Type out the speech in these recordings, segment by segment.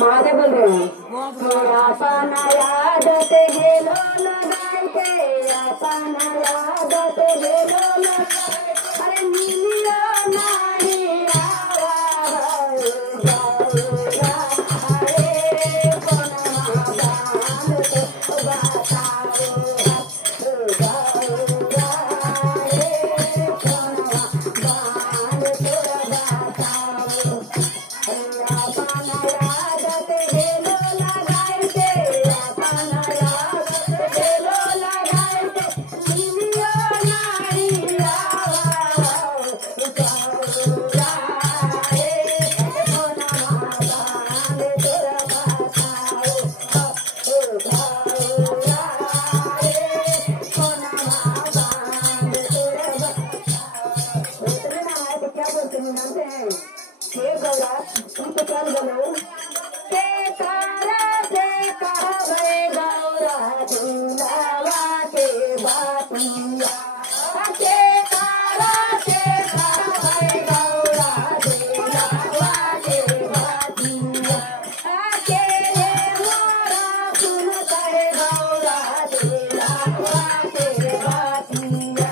मारे बोल रहे हैं अपना यादत गेलो लगाई के अपना यादत गेलो लगाई अरे नीलिया नारी आवा गौरा अरे कोना बांध तो बताओ गौरा अरे कोना बांध तो बताओ अपना यादत गेलो लगाई के अपना यादत गेलो लगाई के नीलिया नारी आवा गौरा रे कोना बांध तोरा बताओ गौरा रे कोना बांध तोरा बताओ इतने ना है तो क्या बोलते हैं जानते हैं हे गौरा तुम तो चल गलो के तारा से कहवे गौरा झूलावा के बातिया के तारा से कहवे गौरा झूलावा के बातिया अकेले मोरा सुन करे गौरा झूलावा के बातिया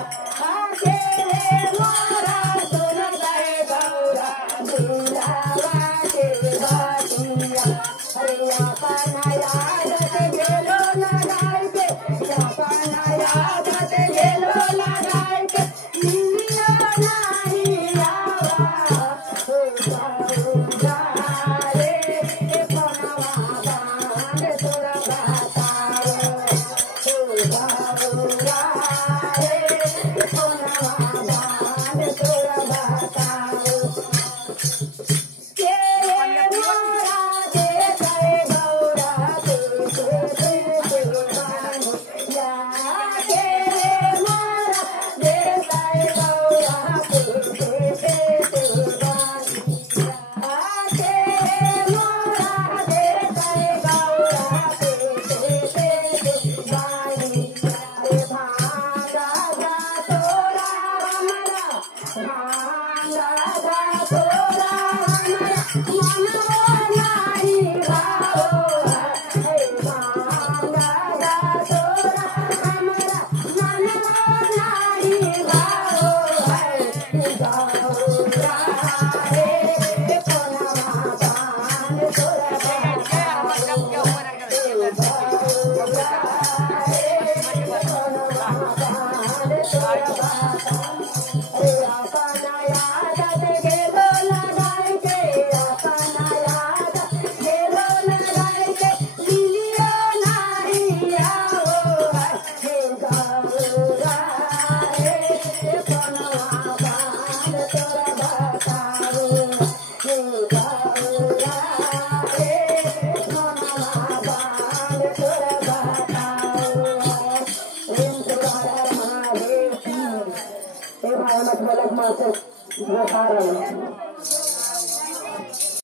अकेले मोरा सुन करे गौरा झूलावा के बातिया अरे अपना यादत गेलो लगाई के अपना यादत गेलो लगाई के नीलिया नारी आवा गौरा रे कोना बांध तोरा बताओ गौरा रे कोना बांध तोरा बताओ के मोरा दे करे गौरा के बानी या के मोरा दे करे गौरा के बानी या के मोरा दे करे गौरा के बानी अरे भांगा गा तोरा हमरा भांगा गा तोरा हमरा मनवा नारी भावो हे भांगा गा तोरा हमरा मनवा नारी भावो हे गौरा रे कोना बांध तोरा बताओ गौरा रे कोना बांध तोरा बताओ अरे अपना यादत गेलो लगाई के अपना यादत गेलो लगाई के नीलिया नारी आओ हे गौरा रे कोना बांध तोरा बताओ हे गौरा रे कोना बांध तोरा बताओ प्रेम से कहा महादेव हे भाई मत बोलक मासे बता रहा हूँ